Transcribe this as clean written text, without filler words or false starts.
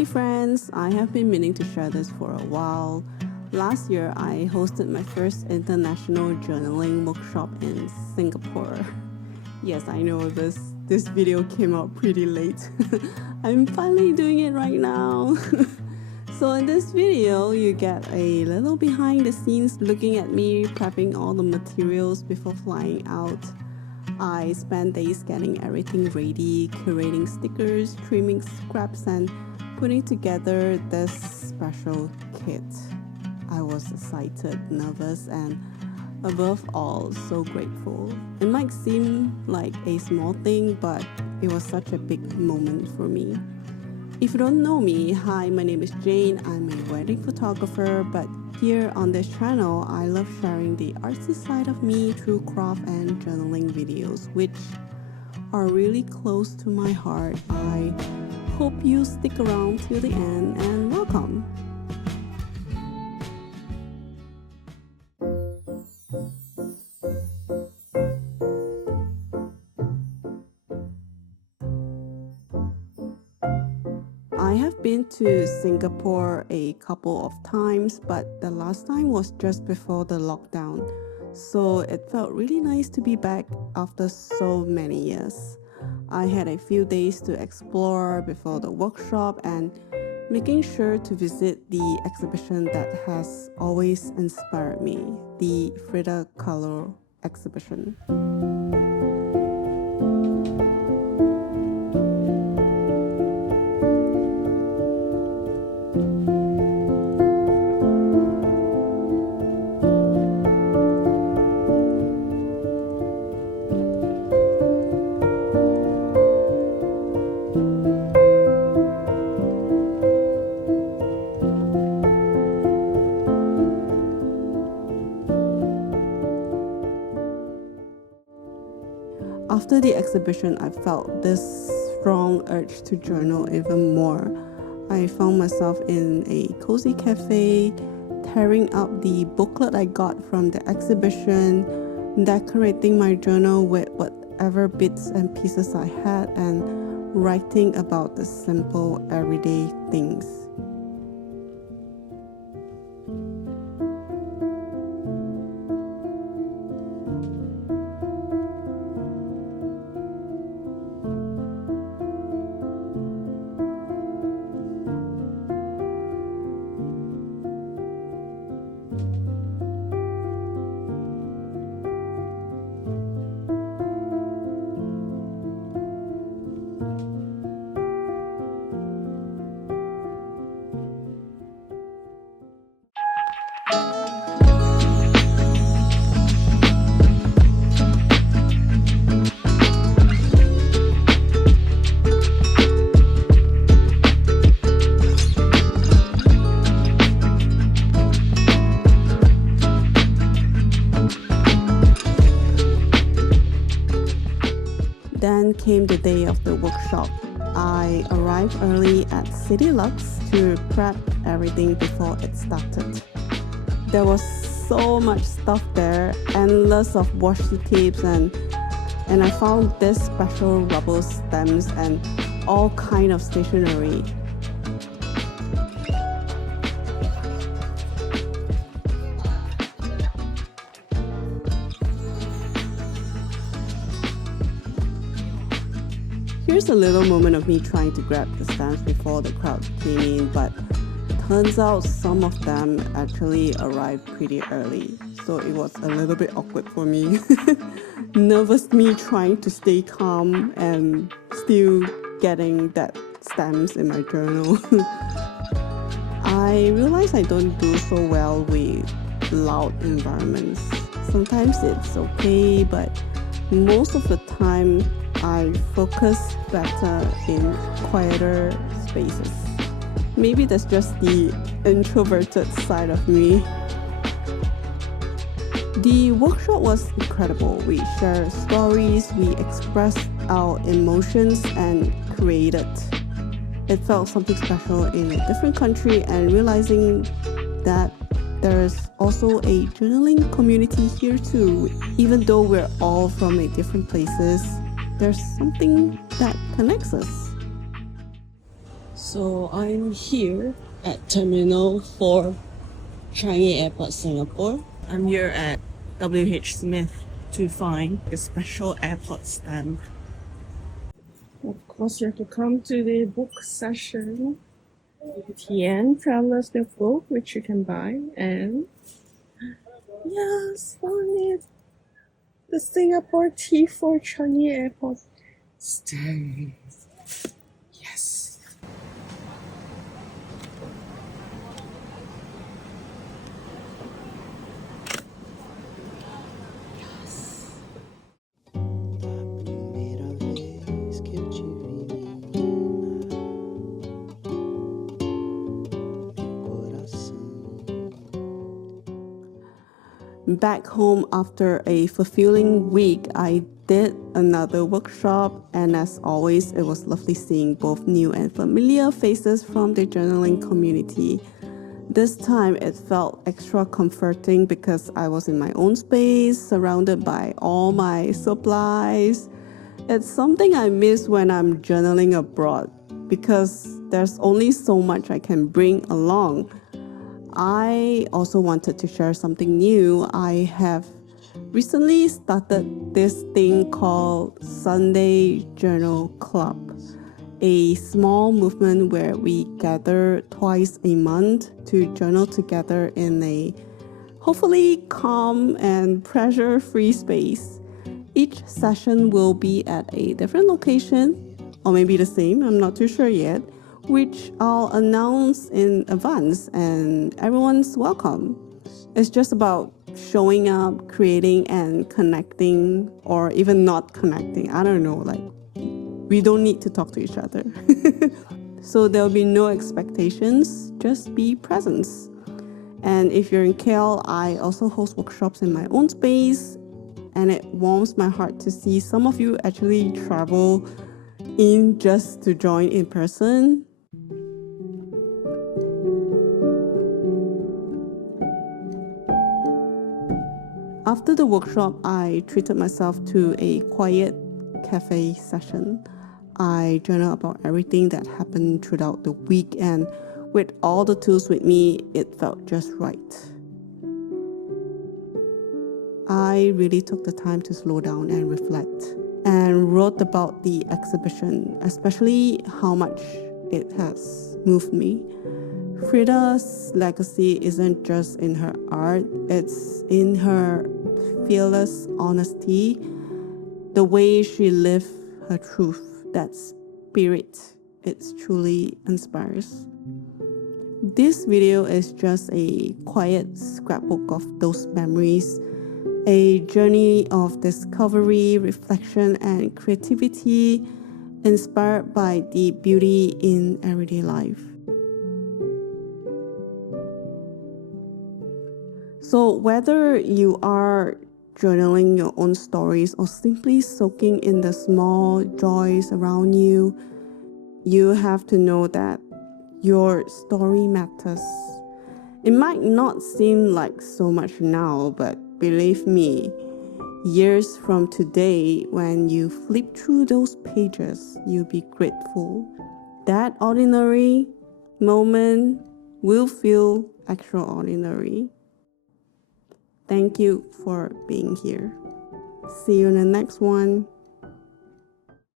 Hey friends, I have been meaning to share this for a while. Last year, I hosted my first international journaling workshop in Singapore. Yes, I know this video came out pretty late. I'm finally doing it right now. So in this video, you get a little behind the scenes looking at me prepping all the materials before flying out. I spent days getting everything ready, curating stickers, trimming scraps, and putting together this special kit. I was excited, nervous, and above all, so grateful. It might seem like a small thing, but it was such a big moment for me. If you don't know me, hi, my name is Jane. I'm a wedding photographer, but here on this channel, I love sharing the artsy side of me through craft and journaling videos, which are really close to my heart. I hope you stick around till the end, and welcome. I have been to Singapore a couple of times, but the last time was just before the lockdown. So it felt really nice to be back after so many years. I had a few days to explore before the workshop and making sure to visit the exhibition that has always inspired me, the Frida Kahlo exhibition. After the exhibition, I felt this strong urge to journal even more. I found myself in a cozy cafe, tearing up the booklet I got from the exhibition, decorating my journal with whatever bits and pieces I had, and writing about the simple everyday things. Then came the day of the workshop. I arrived early at Cityluxe to prep everything before it started. There was so much stuff there, endless of washi tapes, and I found this special rubber stamps and all kind of stationery. Here's a little moment of me trying to grab the stamps before the crowd came in, but turns out some of them actually arrived pretty early, so it was a little bit awkward for me. Nervous me trying to stay calm and still getting that stamps in my journal. I realize I don't do so well with loud environments. Sometimes it's okay, but most of the time I focus better in quieter spaces. Maybe that's just the introverted side of me. The workshop was incredible. We shared stories, we expressed our emotions, and created. It felt something special in a different country, and realizing that there is also a journaling community here too. Even though we're all from different places, there's something that connects us. So I'm here at Terminal 4, Changi Airport, Singapore. I'm here at WHSmith to find a special airport stamp. Of course, you have to come to the book session. TN Traveler's Notebook, which you can buy, and yes, found it. The Singapore T4 Changi Airport stamp. Yes. Back home after a fulfilling week, I did another workshop, and as always, it was lovely seeing both new and familiar faces from the journaling community. This time it felt extra comforting because I was in my own space, surrounded by all my supplies. It's something I miss when I'm journaling abroad because there's only so much I can bring along. I also wanted to share something new. I have recently started this thing called Sunday Journal Club, a small movement where we gather twice a month to journal together in a hopefully calm and pressure-free space. Each session will be at a different location, or maybe the same, I'm not too sure yet, which I'll announce in advance, and everyone's welcome. It's just about showing up, creating, and connecting, or even not connecting. I don't know, like, we don't need to talk to each other. So there'll be no expectations, just be presence. And if you're in KL, I also host workshops in my own space, and it warms my heart to see some of you actually travel in just to join in person. After the workshop, I treated myself to a quiet cafe session. I journal about everything that happened throughout the week, and with all the tools with me, it felt just right. I really took the time to slow down and reflect, and wrote about the exhibition, especially how much it has moved me. Frida's legacy isn't just in her art, it's in her fearless honesty, the way she lived her truth, that spirit, it truly inspires. This video is just a quiet scrapbook of those memories, a journey of discovery, reflection, and creativity inspired by the beauty in everyday life. So whether you are journaling your own stories or simply soaking in the small joys around you, you have to know that your story matters. It might not seem like so much now, but believe me, years from today, when you flip through those pages, you'll be grateful. That ordinary moment will feel extraordinary. Thank you for being here. See you in the next one.